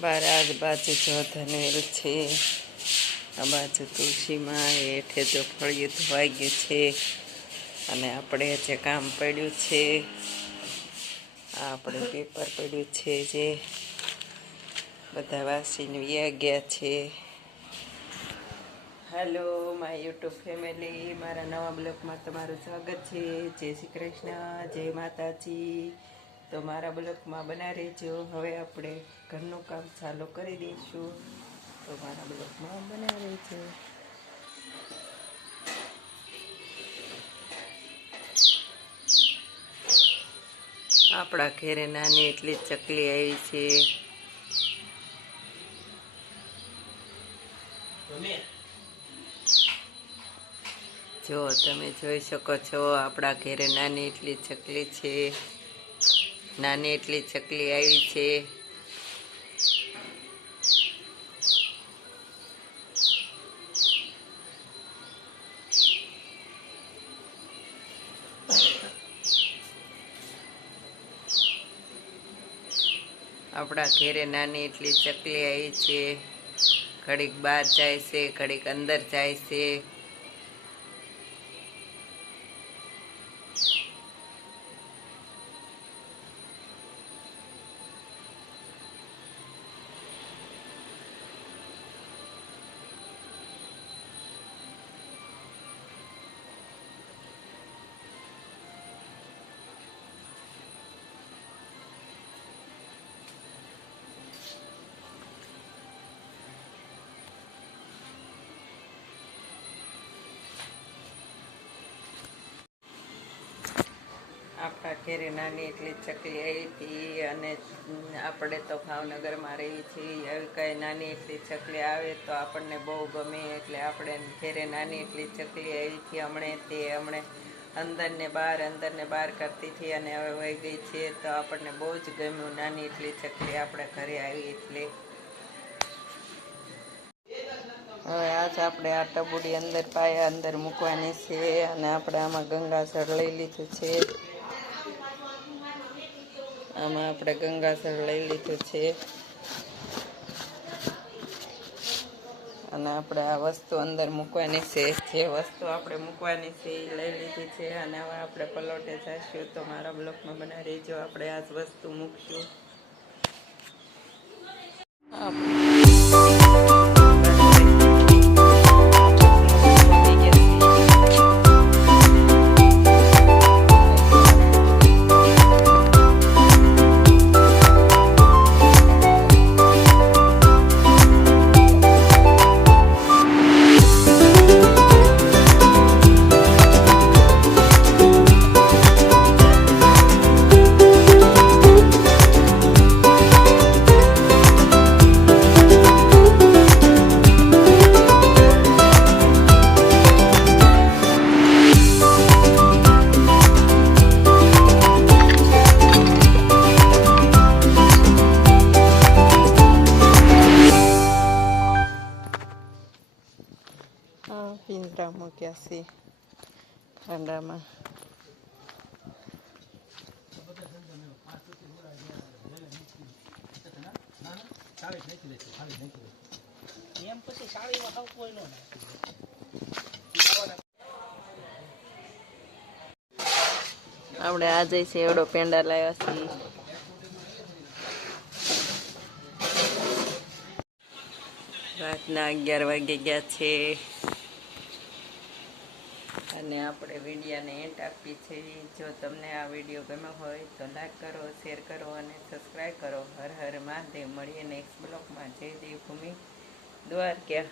બાર આજુબાજુ જો ધનવેલ છે, આ બાજુ તુલસીમાં, હેઠે જો ફળિયું ધોવાઈ ગયું છે અને આપણે જે કામ પડ્યું છે, આ આપણે પેપર પડ્યું છે જે બધા વાસીને વ્યા ગયા છે. હેલો માય યુટ્યુબ ફેમિલી, મારા નવા બ્લોગમાં તમારું સ્વાગત છે. જય શ્રી કૃષ્ણ, જય માતાજી. તો મારા બ્લોગમાં બના રહેજો. હવે આપણે ઘરનું કામ ચાલુ કરી દઈશું, તો મારા બ્લોગમાં બના રહેજો. આપણા ઘેરે નાની એટલી ચકલી આવી છે. જો તમે જોઈ શકો છો, આપણા ઘેરે નાની એટલી ચકલી છે. નાની એટલી ચકલી આવી છે. આપણા ઘેરે નાની એટલી ચકલી આવી છે. ઘડીક બહાર જાય છે, ઘડીક અંદર જાય છે. આપણા ઘેરે નાની એટલી ચકલી આવી હતી અને આપણે તો ભાવનગરમાં રહીએ છીએ. આવી કાંઈ નાની એટલી ચકલી આવે તો આપણને બહુ ગમે, એટલે આપણે ઘેરે નાની એટલી ચકલી આવી હતી. હમણે અંદરને બહાર કરતી હતી અને હવે વહી ગઈ છે, તો આપણને બહુ જ ગમ્યું. નાની એટલી ચકલી આપણે ઘરે આવી એટલે હવે આજ આપણે આ ટબુડી અંદર પાયા અંદર મૂકવાની છે અને આપણે આમાં ગંગાસળ લઈ લીધું છે. આમાં આપણે ગંગાસળ લઈ લીધું છે અને આપણે આ વસ્તુ અંદર મૂકવાની છે. જે વસ્તુ આપણે મૂકવાની છે એ લઈ લીધી છે અને હવે આપણે પલોટે જઈશું. તો મારા બ્લોકમાં બનાવી રહેજો. આપણે આ જ વસ્તુ મૂકશું. પિંજરા મૂક્યા છે ખાંડામાં. આપણે આજે છે એવડો પેંડા લાવ્યા છીએ. રાતના 11 વાગી ગયા છે અને આપણે વિડીયોને એન્ડ આપી છે. જો તમને આ વિડીયો ગમ્યો હોય તો લાઈક કરો, શેર કરો અને સબસ્ક્રાઈબ કરો. હર હર મહાદેવ. મળીએ નેક્સ્ટ બ્લોગમાં. જય દેવભૂમિ દ્વારકા.